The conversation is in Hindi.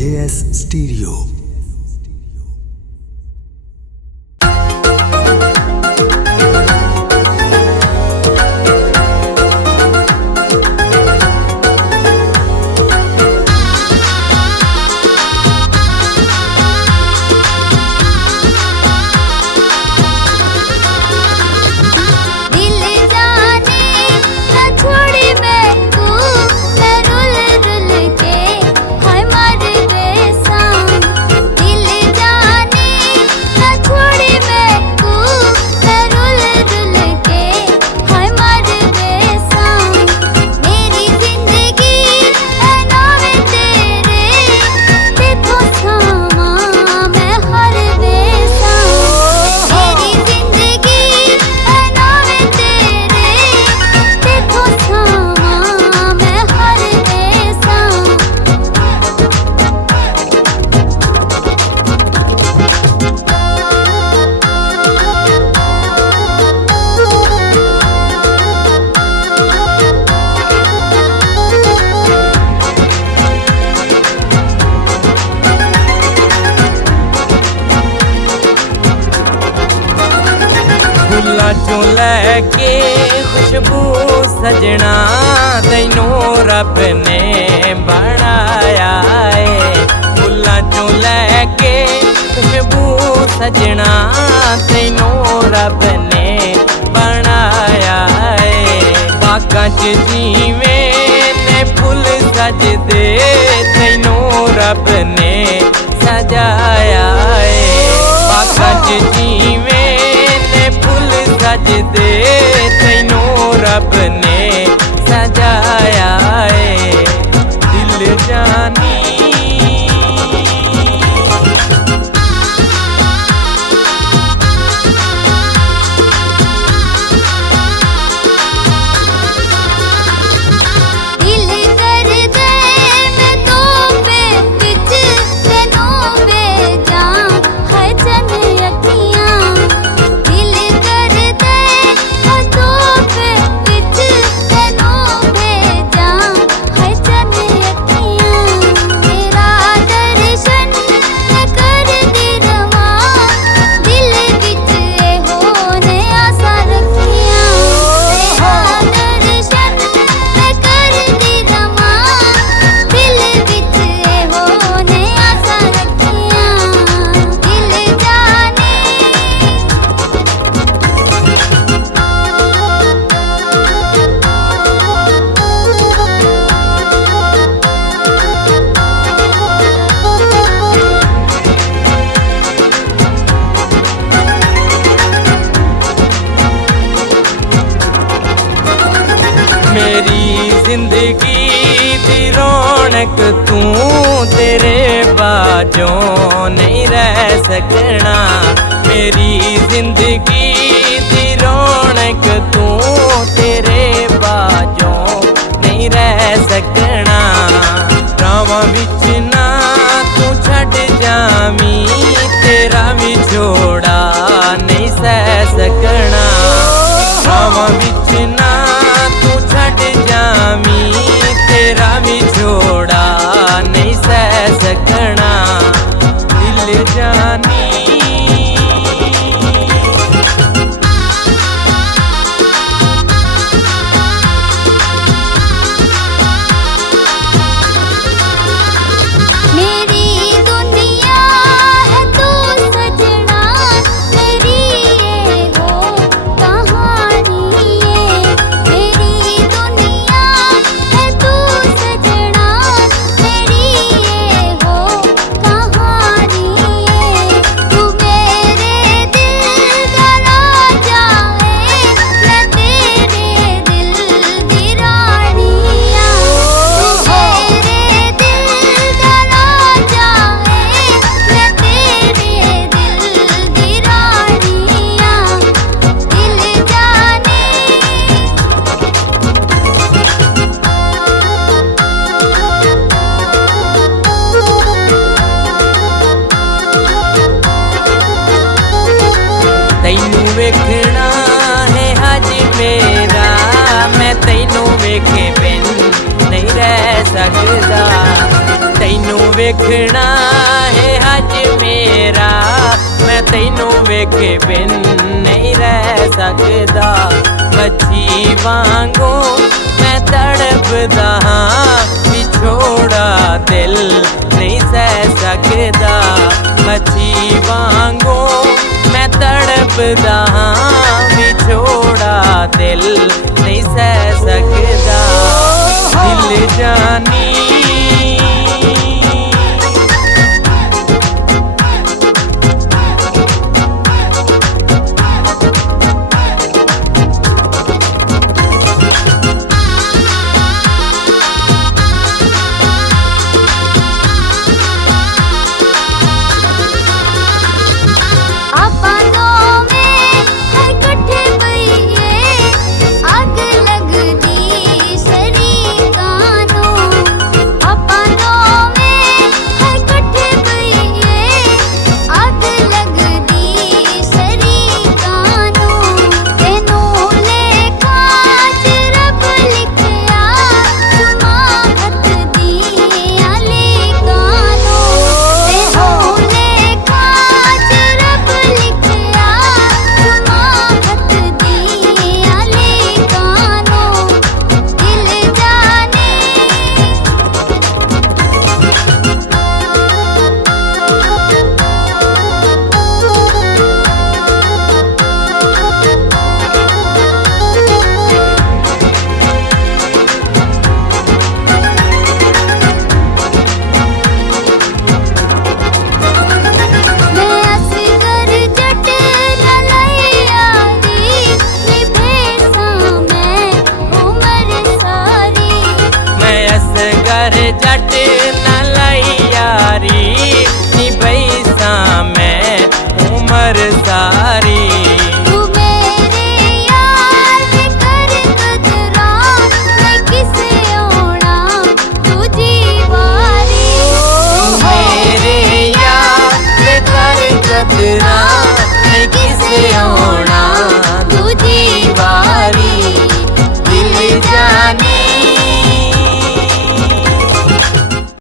JS Stereo। चों लैके खुशबू सजना तैनू रब ने बनाया है। फुल्लां चों लैके खुशबू सजना तैनू रब ने बनाया है। बागां च जिवें ने फुल सजदे तैनू रब ने सजाया है। बागां च जिवें फुल सजदे तैनू रब ने सजाया है। दिल जानी मेरी जिंदगी दी रौनक तू तेरे बाजों नहीं रह सकना। मेरी जिंदगी दी रौनक तू तेरे बाजों नहीं रह सकना। रावां विच ना तू छड़ जामी तेरा भी जोड़ा नहीं सह सकना। रावां विच ना जामी तेरा भी जोड़ा नहीं सह सकना। दिल जानी वेखना है आज मेरा, मैं तैनू वेखे बिन नहीं रह सकदा। तैनू वेखना है हज मेरा, मैं तैनू वेखे बिन नहीं रह सकदा। मच्छी वांगू मैं तड़पदा हाँ, विछोड़ा दिल नहीं सह सकदा। मच्छी वांगू मैं तड़पदा हाँ, विछोड़ा दिल नहीं सह सकदा। दिल जानी जट न लई यारी, निभैसा मैं उम्र सारी। तू मेरे यार में कर कदरा, मैं किसे होना तुझी वारी। तू मेरे यार में कर कदरा, मैं किसे